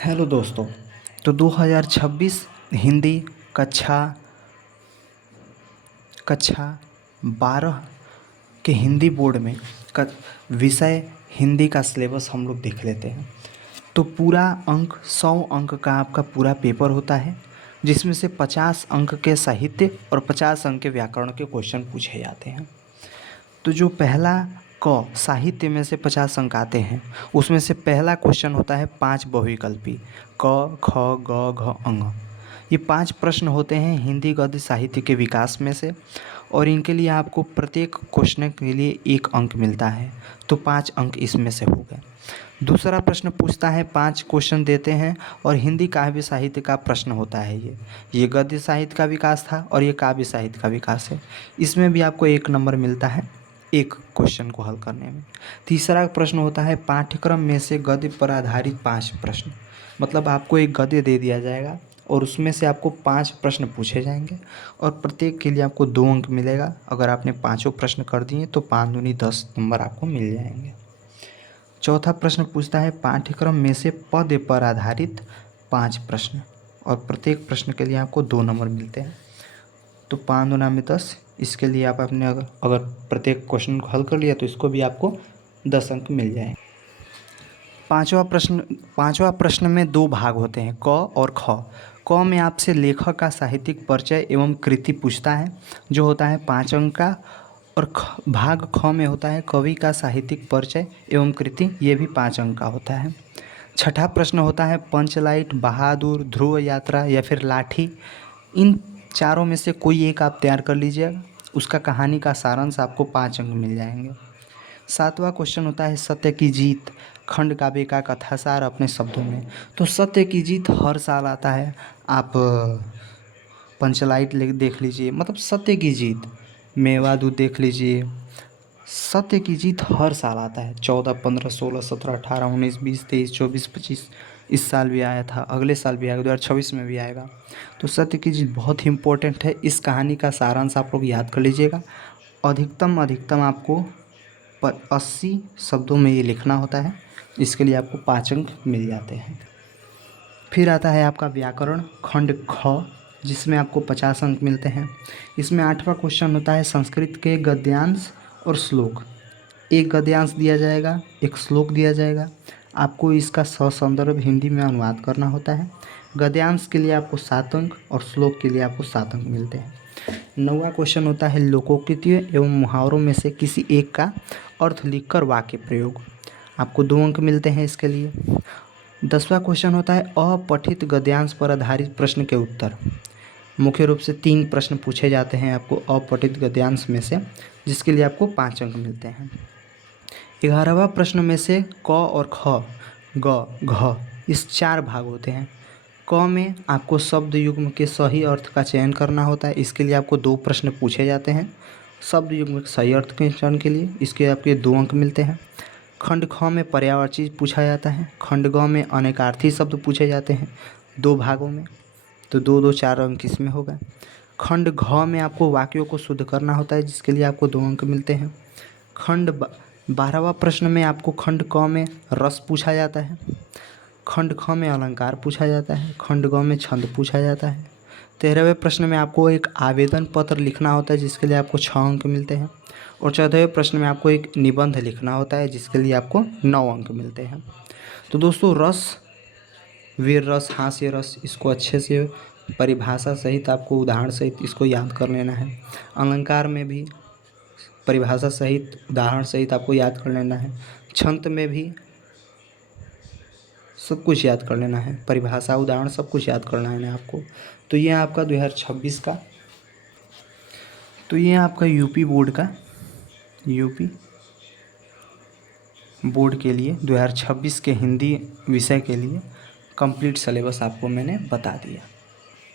Hello दोस्तों। तो 2026 हिंदी कक्षा कक्षा 12 के हिंदी बोर्ड में विषय हिंदी का सिलेबस हम लोग देख लेते हैं। तो पूरा अंक 100 अंक का आपका पूरा पेपर होता है, जिसमें से 50 अंक के साहित्य और 50 अंक के व्याकरण के क्वेश्चन पूछे जाते हैं। तो जो पहला क साहित्य में से 50 अंक आते हैं, उसमें से पहला क्वेश्चन होता है 5 बहुविकल्पी क ख ग घ अंग। ये 5 प्रश्न होते हैं हिंदी गद्य साहित्य के विकास में से, और इनके लिए आपको प्रत्येक क्वेश्चन के लिए 1 अंक मिलता है। तो 5 अंक इसमें से हो गए। दूसरा प्रश्न पूछता है, 5 क्वेश्चन देते हैं और हिंदी काव्य साहित्य का प्रश्न होता है। ये गद्य साहित्य का विकास था और ये काव्य साहित्य का विकास है। इसमें भी आपको 1 नंबर मिलता है एक क्वेश्चन को हल करने में। तीसरा प्रश्न होता है, पाठ्यक्रम में से गद्य पर आधारित 5 प्रश्न। मतलब आपको एक गद्य दे दिया जाएगा और उसमें से आपको 5 प्रश्न पूछे जाएंगे और प्रत्येक के लिए आपको 2 अंक मिलेगा। अगर आपने पाँचों प्रश्न कर दिए तो 5 दूनी 10 नंबर आपको मिल जाएंगे। चौथा प्रश्न पूछता है, पाठ्यक्रम में से पद पर आधारित 5 प्रश्न, और प्रत्येक प्रश्न के लिए आपको 2 नंबर मिलते हैं। तो 5 दूना में 10। इसके लिए आप अपने अगर प्रत्येक क्वेश्चन को हल कर लिया तो इसको भी आपको 10 अंक मिल जाएंगे। पांचवा प्रश्न में 2 भाग होते हैं, क और ख। क में आपसे लेखक का साहित्यिक परिचय एवं कृति पूछता है, जो होता है 5 अंक का, और भाग ख में होता है कवि का साहित्यिक परिचय एवं कृति, ये भी 5 अंक का होता है। छठा प्रश्न होता है, पंचलाइट, बहादुर, ध्रुव यात्रा या फिर लाठी, इन चारों में से कोई एक आप तैयार कर लीजिएगा। उसका कहानी का सारांश आपको 5 अंक मिल जाएंगे। सातवां क्वेश्चन होता है, सत्य की जीत, खंड काव्य का कथासार अपने शब्दों में। तो सत्य की जीत हर साल आता है। आप पंचलाइट देख लीजिए, मतलब सत्य की जीत, मेवादूत देख लीजिए। सत्य की जीत हर साल आता है। 14, 15, 16, 17, 18, 19, 20, 23, 24, 25 इस साल भी आया था, अगले साल भी आएगा, 2026 में भी आएगा। तो सत्य की जीत बहुत ही इम्पोर्टेंट है। इस कहानी का सारांश आप लोग याद कर लीजिएगा। अधिकतम आपको 80 शब्दों में ये लिखना होता है। इसके लिए आपको 5 अंक मिल जाते हैं। फिर आता है आपका व्याकरण खंड ख, जिसमें आपको 50 अंक मिलते हैं। इसमें 8वां क्वेश्चन होता है, संस्कृत के गद्यांश और श्लोक। एक गद्यांश दिया जाएगा, एक श्लोक दिया जाएगा। आपको इसका ससंदर्भ हिंदी में अनुवाद करना होता है। गद्यांश के लिए आपको 7 अंक और श्लोक के लिए आपको 7 अंक मिलते हैं। 9वां क्वेश्चन होता है, लोकोक्ति एवं मुहावरों में से किसी एक का अर्थ लिखकर वाक्य प्रयोग। आपको 2 अंक मिलते हैं इसके लिए। 10वां क्वेश्चन होता है, अपठित गद्यांश पर आधारित प्रश्न के उत्तर। मुख्य रूप से 3 प्रश्न पूछे जाते हैं आपको अपठित गद्यांश में से, जिसके लिए आपको 5 अंक मिलते हैं। 11वां प्रश्न में से क और ख, ग, घ इस 4 भाग होते हैं। क में आपको शब्द युग्म के सही अर्थ का चयन करना होता है। इसके लिए आपको 2 प्रश्न पूछे जाते हैं। शब्द युग्म के सही अर्थ के चयन के लिए इसके आपके 2 अंक मिलते हैं। खंड ख में पर्यायवाची पूछा जाता है। खंड ग में अनेकार्थी शब्द पूछे जाते हैं 2 भागों में। तो 2 2 4 अंक इसमें हो गए। खंड घ में आपको वाक्यों को शुद्ध करना होता है, जिसके लिए आपको 2 अंक मिलते हैं। खंड 12वां प्रश्न में आपको खंड क में रस पूछा जाता है। खंड ख में अलंकार पूछा जाता है। खंड ग में छंद पूछा जाता है। 13वें प्रश्न में आपको एक आवेदन पत्र लिखना होता है, जिसके लिए आपको 6 अंक मिलते हैं। और 14वें प्रश्न में आपको एक निबंध लिखना होता है, जिसके लिए आपको 9 अंक मिलते हैं। तो दोस्तों, रस, वीर रस, हास्य रस, इसको अच्छे से परिभाषा सहित आपको उदाहरण सहित इसको याद कर लेना है। अलंकार में भी परिभाषा सहित उदाहरण सहित आपको याद कर लेना है। छंद में भी सब कुछ याद कर लेना है, परिभाषा उदाहरण सब कुछ याद करना है आपको। तो ये आपका 2026 का, तो ये आपका यूपी बोर्ड के लिए 2026 के हिंदी विषय के लिए कंप्लीट सिलेबस आपको मैंने बता दिया।